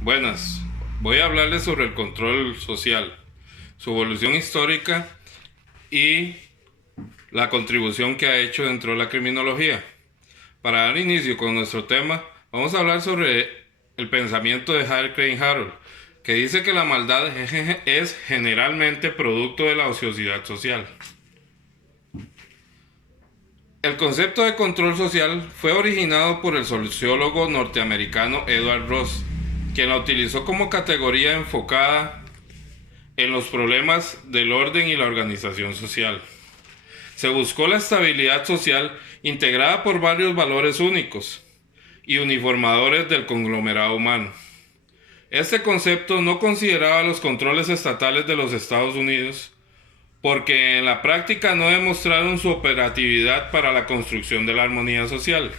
Buenas, voy a hablarles sobre el control social, su evolución histórica y la contribución que ha hecho dentro de la criminología. Para dar inicio con nuestro tema, vamos a hablar sobre el pensamiento de Hal Crane Harold, que dice que la maldad es generalmente producto de la ociosidad social. El concepto de control social fue originado por el sociólogo norteamericano Edward Ross, quien la utilizó como categoría enfocada en los problemas del orden y la organización social. Se buscó la estabilidad social integrada por varios valores únicos y uniformadores del conglomerado humano. Este concepto no consideraba los controles estatales de los Estados Unidos porque en la práctica no demostraron su operatividad para la construcción de la armonía social.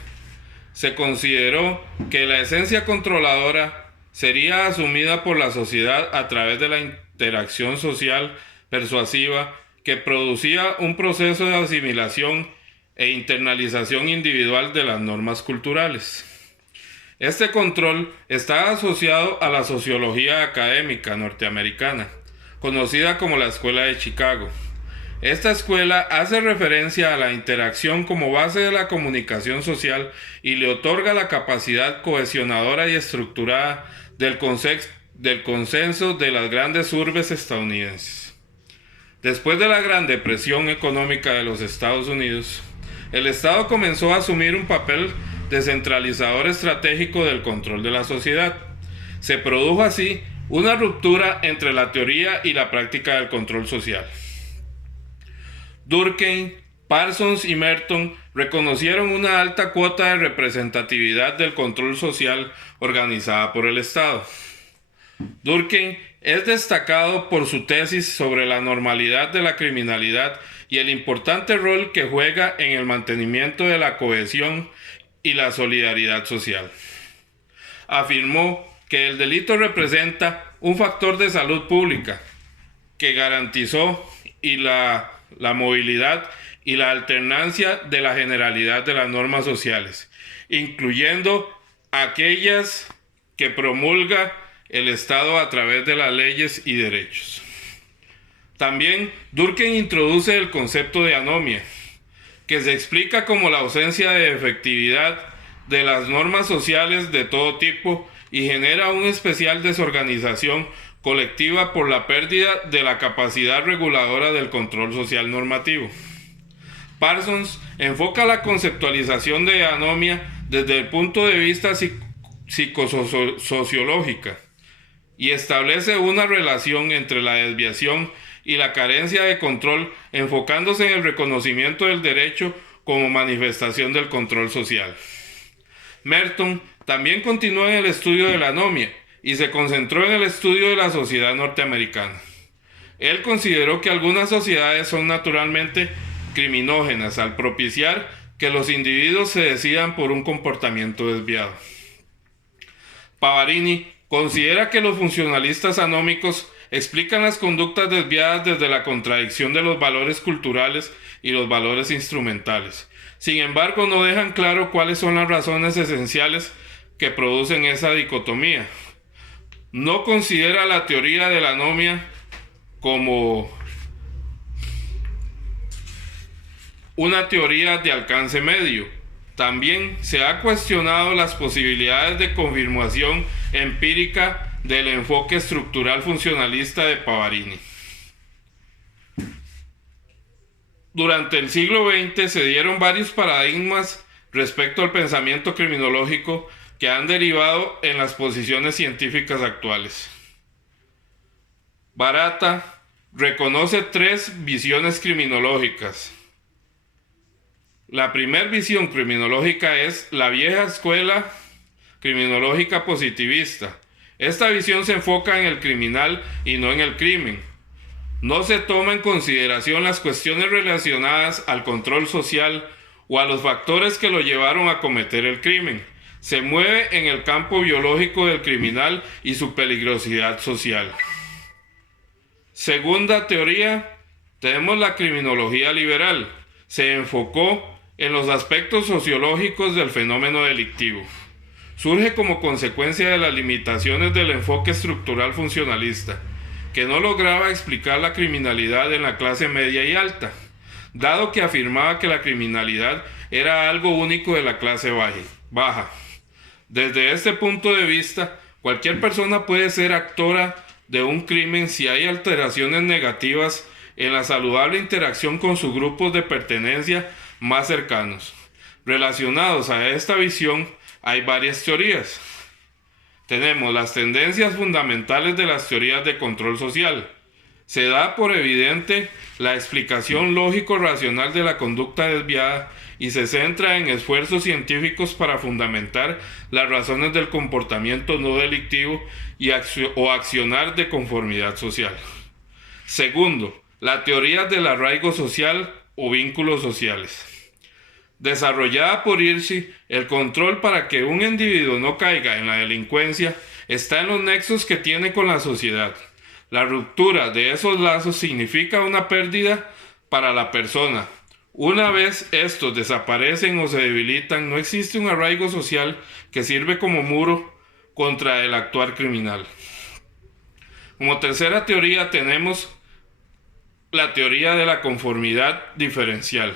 Se consideró que la esencia controladora sería asumida por la sociedad a través de la interacción social persuasiva que producía un proceso de asimilación e internalización individual de las normas culturales. Este control está asociado a la sociología académica norteamericana, conocida como la Escuela de Chicago. Esta escuela hace referencia a la interacción como base de la comunicación social y le otorga la capacidad cohesionadora y estructurada del consenso de las grandes urbes estadounidenses. Después de la Gran Depresión económica de los Estados Unidos, el Estado comenzó a asumir un papel descentralizador estratégico del control de la sociedad. Se produjo así una ruptura entre la teoría y la práctica del control social. Durkheim, Parsons y Merton reconocieron una alta cuota de representatividad del control social organizada por el Estado. Durkheim es destacado por su tesis sobre la normalidad de la criminalidad y el importante rol que juega en el mantenimiento de la cohesión y la solidaridad social. Afirmó que el delito representa un factor de salud pública que garantizó la movilidad y la alternancia de la generalidad de las normas sociales, incluyendo aquellas que promulga el Estado a través de las leyes y derechos. También Durkheim introduce el concepto de anomia, que se explica como la ausencia de efectividad de las normas sociales de todo tipo y genera una especial desorganización colectiva por la pérdida de la capacidad reguladora del control social normativo. Parsons enfoca la conceptualización de anomia desde el punto de vista psicosociológica y establece una relación entre la desviación y la carencia de control, enfocándose en el reconocimiento del derecho como manifestación del control social. Merton también continuó en el estudio de la anomia y se concentró en el estudio de la sociedad norteamericana. Él consideró que algunas sociedades son naturalmente criminógenas al propiciar que los individuos se decidan por un comportamiento desviado. Pavarini considera que los funcionalistas anómicos explican las conductas desviadas desde la contradicción de los valores culturales y los valores instrumentales. Sin embargo, no dejan claro cuáles son las razones esenciales que producen esa dicotomía. No considera la teoría de la anomia como una teoría de alcance medio. También se ha cuestionado las posibilidades de confirmación empírica del enfoque estructural funcionalista de Pavarini. Durante el siglo XX se dieron varios paradigmas respecto al pensamiento criminológico que han derivado en las posiciones científicas actuales. Barata reconoce tres visiones criminológicas. La primera visión criminológica es la vieja escuela criminológica positivista. Esta visión se enfoca en el criminal y no en el crimen. No se toma en consideración las cuestiones relacionadas al control social o a los factores que lo llevaron a cometer el crimen. Se mueve en el campo biológico del criminal y su peligrosidad social. Segunda teoría, tenemos la criminología liberal. Se enfocó en los aspectos sociológicos del fenómeno delictivo. surge como consecuencia de las limitaciones del enfoque estructural funcionalista, que no lograba explicar la criminalidad en la clase media y alta, dado que afirmaba que la criminalidad era algo único de la clase baja. Desde este punto de vista, cualquier persona puede ser actora de un crimen si hay alteraciones negativas en la saludable interacción con sus grupos de pertenencia más cercanos. Relacionados a esta visión, hay varias teorías. Tenemos las tendencias fundamentales de las teorías de control social. Se da por evidente la explicación lógico-racional de la conducta desviada y se centra en esfuerzos científicos para fundamentar las razones del comportamiento no delictivo o accionar de conformidad social. Segundo, la teoría del arraigo social o vínculos sociales. Desarrollada por Hirschi, el control para que un individuo no caiga en la delincuencia está en los nexos que tiene con la sociedad. La ruptura de esos lazos significa una pérdida para la persona. Una vez estos desaparecen o se debilitan, no existe un arraigo social que sirve como muro contra el actuar criminal. Como tercera teoría tenemos la teoría de la conformidad diferencial.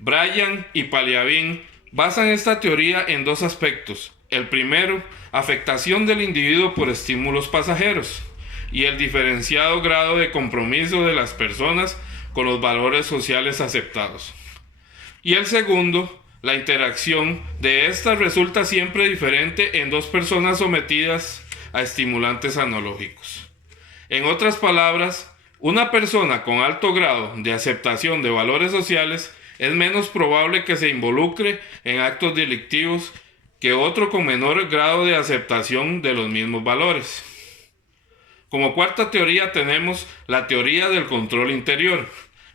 Bryan y Paliavin basan esta teoría en dos aspectos. El primero, afectación del individuo por estímulos pasajeros, y el diferenciado grado de compromiso de las personas con los valores sociales aceptados. Y el segundo, la interacción de estas resulta siempre diferente en dos personas sometidas a estimulantes analógicos. En otras palabras, una persona con alto grado de aceptación de valores sociales es menos probable que se involucre en actos delictivos que otro con menor grado de aceptación de los mismos valores. Como cuarta teoría tenemos la teoría del control interior.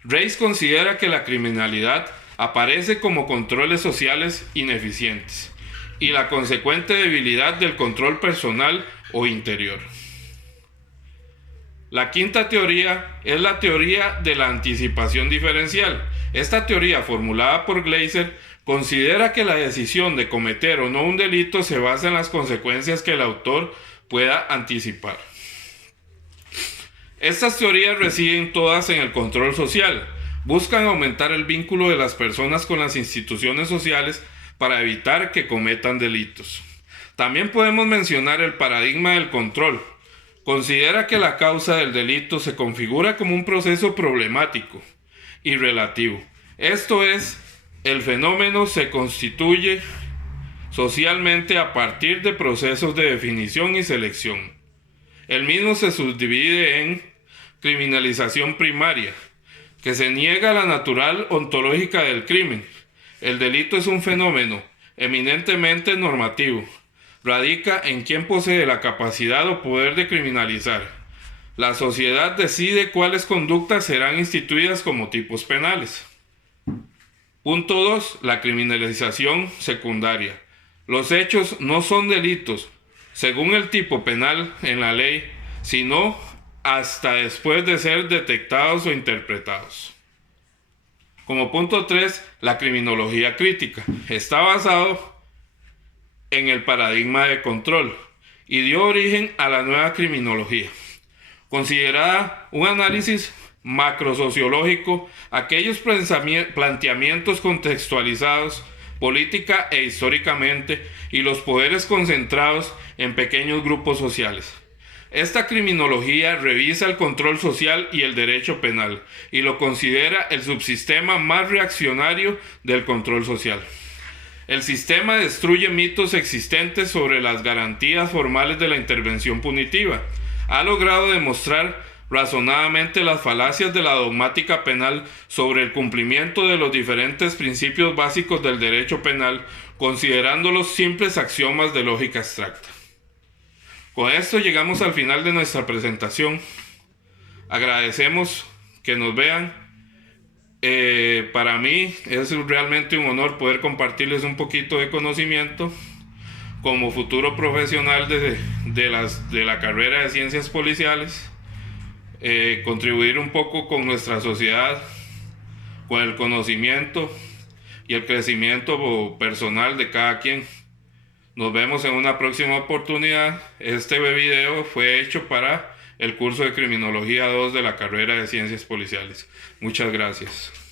Reis considera que la criminalidad aparece como controles sociales ineficientes y la consecuente debilidad del control personal o interior. La quinta teoría es la teoría de la anticipación diferencial. Esta teoría, formulada por Gleiser, considera que la decisión de cometer o no un delito se basa en las consecuencias que el autor pueda anticipar. Estas teorías residen todas en el control social. Buscan aumentar el vínculo de las personas con las instituciones sociales para evitar que cometan delitos. También podemos mencionar el paradigma del control. Considera que la causa del delito se configura como un proceso problemático y relativo. Esto es, el fenómeno se constituye socialmente a partir de procesos de definición y selección. El mismo se subdivide en criminalización primaria, que se niega la natural ontológica del crimen. El delito es un fenómeno eminentemente normativo. Radica en quien posee la capacidad o poder de criminalizar. La sociedad decide cuáles conductas serán instituidas como tipos penales. Punto 2. La criminalización secundaria. Los hechos no son delitos, según el tipo penal en la ley, sino hasta después de ser detectados o interpretados. Como punto 3, la criminología crítica. Está basado en el paradigma de control y dio origen a la nueva criminología, considerada un análisis macrosociológico, aquellos planteamientos contextualizados política e históricamente y los poderes concentrados en pequeños grupos sociales. Esta criminología revisa el control social y el derecho penal y lo considera el subsistema más reaccionario del control social. El sistema destruye mitos existentes sobre las garantías formales de la intervención punitiva. Ha logrado demostrar razonadamente las falacias de la dogmática penal sobre el cumplimiento de los diferentes principios básicos del derecho penal, considerándolos simples axiomas de lógica abstracta. Con esto llegamos al final de nuestra presentación. Agradecemos que nos vean. Para mí es realmente un honor poder compartirles un poquito de conocimiento como futuro profesional de la carrera de ciencias policiales, contribuir un poco con nuestra sociedad, con el conocimiento y el crecimiento personal de cada quien. Nos vemos en una próxima oportunidad. Este video fue hecho para el curso de Criminología 2 de la carrera de Ciencias Policiales. Muchas gracias.